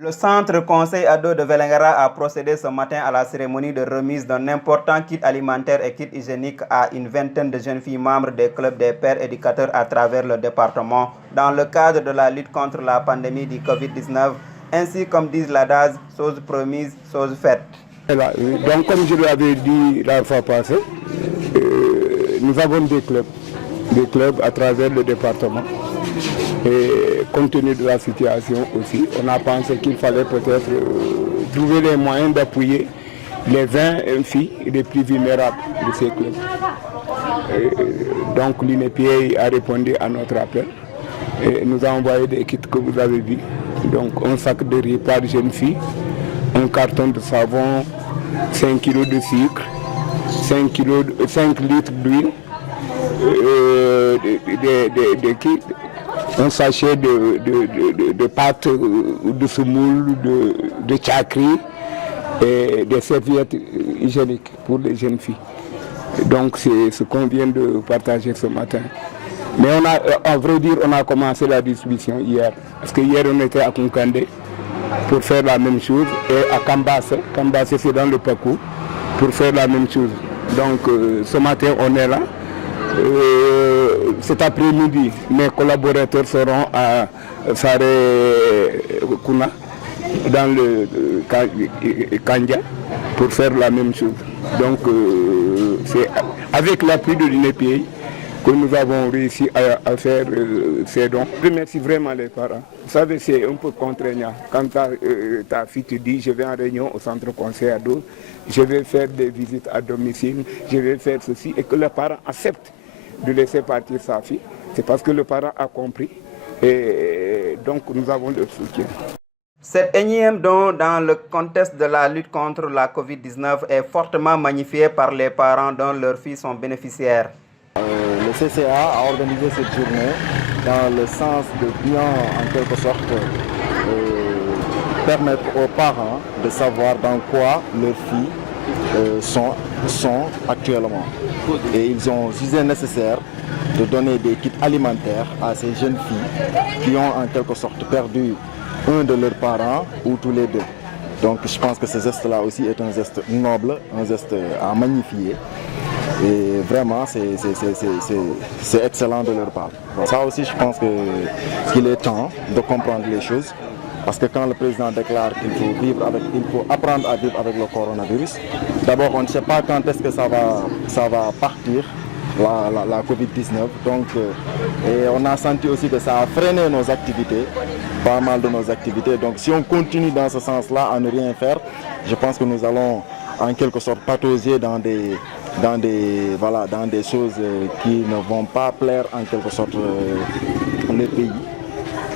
Le centre conseil ado de Vélingara a procédé ce matin à la cérémonie de remise d'un important kit alimentaire et kit hygiénique à une vingtaine de jeunes filles membres des clubs des pères éducateurs à travers le département dans le cadre de la lutte contre la pandémie du Covid-19, ainsi comme disent l'adage, chose promise, chose faite. Donc comme je l'avais dit la fois passée, nous avons des clubs à travers le département. Et compte tenu de la situation aussi, on a pensé qu'il fallait peut-être trouver les moyens d'appuyer les 20 filles les plus vulnérables de ces clubs. Donc l'UNEPA a répondu à notre appel et nous a envoyé des kits que vous avez vus. Donc un sac de riz par jeune fille, un carton de savon, 5 kg de sucre, 5 litres d'huile, un sachet de pâte de semoule, de tchakri et des serviettes hygiéniques pour les jeunes filles. Donc c'est ce qu'on vient de partager ce matin. Mais à vrai dire, on a commencé la distribution hier. Parce que hier on était à Koukandé pour faire la même chose et à Kambassé c'est dans le parcours, pour faire la même chose. Donc ce matin on est là. Cet après-midi, mes collaborateurs seront à Saré Kuna, dans le Kandja, pour faire la même chose. Donc, c'est avec l'appui de l'UNEPA que nous avons réussi à faire ces dons. Je remercie vraiment les parents. Vous savez, c'est un peu contraignant. Quand ta fille te dit, je vais en réunion au centre conseil ado, je vais faire des visites à domicile, je vais faire ceci, et que le parent accepte de laisser partir sa fille, c'est parce que le parent a compris et donc nous avons le soutien. Cet énième don dans le contexte de la lutte contre la Covid-19 est fortement magnifié par les parents dont leurs filles sont bénéficiaires. Le CCA a organisé cette journée dans le sens de bien, en quelque sorte, permettre aux parents de savoir dans quoi leurs filles sont actuellement. Et ils ont jugé nécessaire de donner des kits alimentaires à ces jeunes filles qui ont en quelque sorte perdu un de leurs parents ou tous les deux. Donc je pense que ce geste-là aussi est un geste noble, un geste à magnifier. Et vraiment, c'est excellent de leur part. Ça aussi, je pense qu'il est temps de comprendre les choses. Parce que quand le président déclare qu'il faut apprendre à vivre avec le coronavirus, d'abord on ne sait pas quand est-ce que ça va partir, la Covid-19. Donc, et on a senti aussi que ça a freiné nos activités, pas mal de nos activités. Donc si on continue dans ce sens-là à ne rien faire, je pense que nous allons en quelque sorte patauger dans des choses qui ne vont pas plaire en quelque sorte les pays.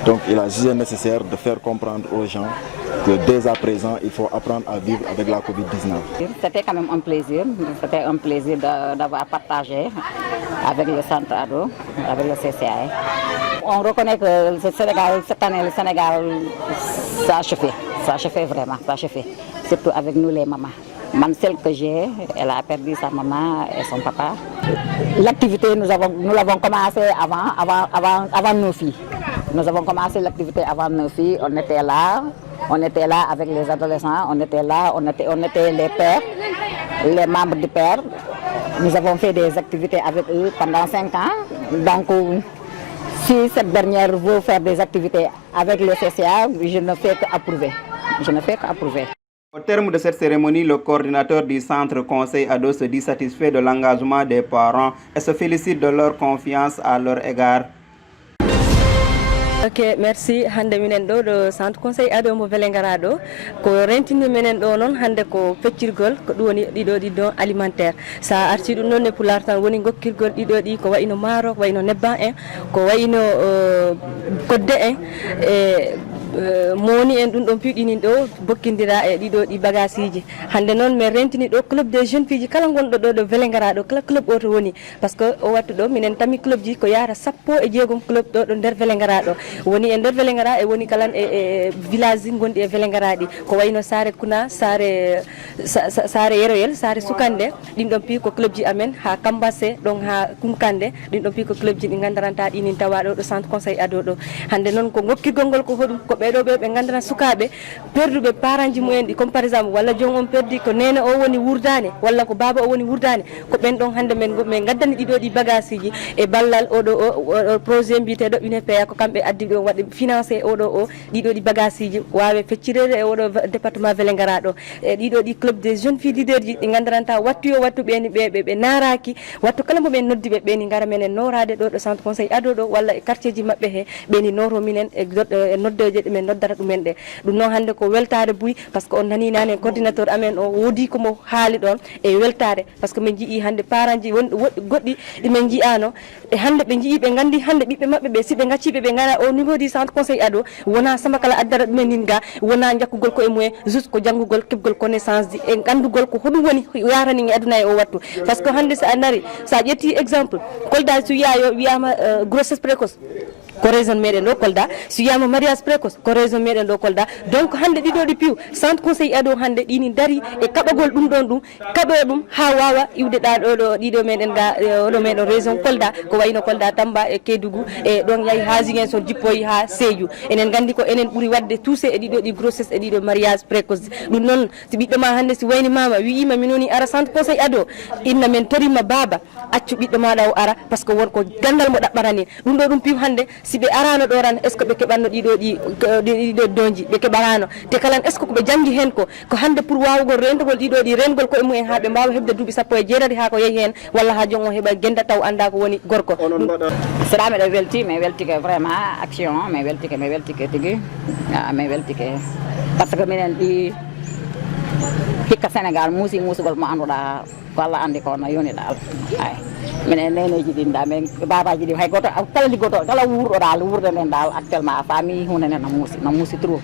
Donc il a jugé nécessaire de faire comprendre aux gens que dès à présent, il faut apprendre à vivre avec la Covid-19. C'était quand même un plaisir d'avoir partagé avec le centre ado, avec le CCA. On reconnaît que cette année, le Sénégal, ça a chauffé vraiment, ça a chauffé, surtout avec nous les mamans. Celle que j'ai, elle a perdu sa maman et son papa. L'activité, nous l'avons commencé avant nos filles. Nous avons commencé l'activité avant nos filles. On était là avec les adolescents, on était les pères, les membres du père. Nous avons fait des activités avec eux pendant 5 ans. Donc, si cette dernière veut faire des activités avec le CCA, je ne fais qu'approuver. Au terme de cette cérémonie, le coordinateur du centre conseil ado se dit satisfait de l'engagement des parents et se félicite de leur confiance à leur égard. Ok, merci. Hande minen do centre conseil ado mo Vélingara do ko rentinde menen do non hande ko feccirgol ko dum woni dido alimentaire sa arti dum non e pular tan woni gokkirgol dido di ko wayno maaro ko wayno nebban en ko wayno kodde en e moni en dum don piidini do bokkindira e dido di bagasiji hande non me rentini do club des jeunes filles kala gondo do Vélingara do kala club o to woni parce que o wattu do minen tami club ji ko yara sappo e jeegom club do der Vélingara do woni e nder Vélingara e woni kala e village gondi e Vélingara di ko wayno Sare Kuna Sare Yeroyel Sare Sukande din don pi ko club ji amen ha Kambassé donc ha Kumkande din don pi ko club ji di gandaranta dinin tawa do centre conseil ado do hande non ko gokkirgol gol ko hodum ko ɓeɗo ɓe gandana sukaɓe perduɓe parent ji mumen ɗi comme par exemple walla jom on perdi ko nene o woni wurdani walla ko baba o woni wurdani ko ɓen ɗon hande min gaddani ɗiɗo ɗi bagage ji e ballal oɗo projet mbiteɗo UNFPA ko kamɓe addi ɗo waɗi financé oɗo o ɗiɗo ɗi bagage ji wawe feccirede e oɗo département Vélingara ɗo e ɗiɗo ɗi club des jeunes filles leader ji ɗi gandananta wattu yo wattu ɓeni ɓe naraki wattu kala mo ɓen noddi ɓe ɓeni gara menen norade ɗo centre conseil ado ɗo walla e quartier ji mabɓe he ɓeni noro minen e noddeje ɗe min noddata ɗumen ɗe ɗum noon hande ko weltare buy par ce que on nani nane coordinateur amen o woodi komo haali ɗon e weltare par ce que min jii hande parent ji goɗɗi ɗimin jiyano e hande ɓe jii ɓe gandi hande ɓiɓɓe mabɓe ɓe si ɓe gacciɓe ɓe gara au niveau du centre conseil ado wona samba kala addara ɗumen nin ga wona jakkugol ko e mumen juste ko janggugol kebgol connaissance ji e gandugol ko hoɗum woni yarani e aduna e o wattu par ce que hande sa nari sa ƴetti exemple Kolda so wiyama grossesse précoce ko région meɗen ɗo Kolda so wiyama mariage précoce ko région meɗen ɗo Kolda donc hande ɗiɗo ɗi piw centre conseil ado hande ɗini dari e kaɓagol ɗum ɗon ɗum kaɓoya ɗum ha wawa iwde ɗiɗo meɗen ga oɗo meɗen région Kolda ko wayno Kolda Tamba e Kédougou e ɗon yahi ha Ziguinchor jippoyi ha Sédhiou enen gandi ko enen ɓuuri wadde touché e ɗiɗo ɗi grossesse e ɗiɗo mariage précoce ɗum noon si ɓiɗɗo ma hande si wayni mama wiima minoni ara centre conseil ado inna men torima baba accu ɓiɗɗo maɗa o ara par ce que wonko gandal mo ɗaɓɓarani ɗum ɗo ɗum piw hande si ɓe arano ɗo ran est ce que ɓe keɓanno ɗiɗo donji ɓe keɓarano te kalan est ce que koɓe janggi hen ko hande pour wawugol rendugol ɗiɗo ɗi rengol koye mumen ha ɓe mbawa hebde duuɓi 17 ha ko yeehi hen walla ha jon o heeɓa genda taw anda ko woni gorko seɗa miɗo welti mi weltike vraiment action mi weltike tigui mi weltike par ce que minen ɗi hikka Sénégal musugol mo anduɗa ko Allah andi ko no yoni dal ay minen neneji ɗin da men babaji ɗi hay goto kala liggoto kala wuurɗo dal wurde nden dal actuellement a faami hunde nden no muusi trop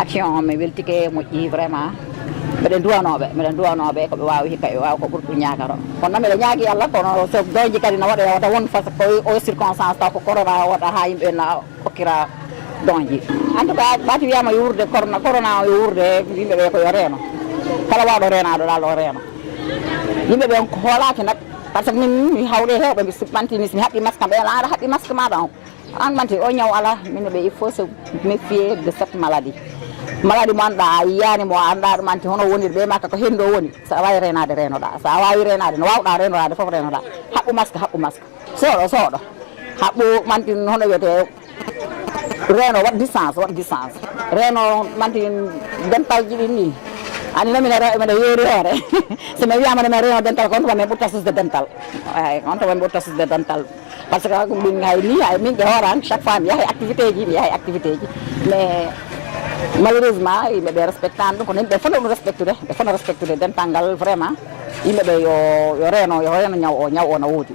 action mi weltike moƴƴi vraiment mbiɗen duwanoɓe koɓe wawi hikka ɓe wawa ko ɓurɗo ñagaro kono mbiɗa ñaagui Allah kono so doji kadi no waɗa wata won par ce que o circonstance taw ko corona waɗa ha yimɓe na hokkira donji en tout cas ɓati wiyama yo wurde corona o yo wurde yimɓeɓe ko yo reeno kala wawɗo renado dal o reeno yimɓeɓe on hoolaki nak par ce que min mi hawɗe hewɓe mi mantini mi haɓɓi masque ɓe aɗa haɓɓi masque maɗa o an manti o ñaw ala minɓe il faut se méfier de cette maladie mo anduɗa a yiyani mo anda ɗum anti hono woniri ɓe makka ko hendu o woni sa wawi renade renoɗa sa wawi renade no wawɗa renodade foof renoɗa haɓɓu masque sooɗo haɓɓu manti hono wiyete reno wat distance reno manti dental ji ɗin ni ani noon mbiɗa yeeri hoore so mi wiyama ɗumen reno dental ko on tuma min ɓurta susde dental eyi on tuma min ɓurta susde dental par ce que ɗum hay ni hay min ƴe hooran chaque fois mi yahay activité ji mais malheureusement yimɓeɓe respectani ɗum kono yimɓe fof ɗum respectude dental ngal vraiment yimɓeɓe yo reno ñaw o no woodi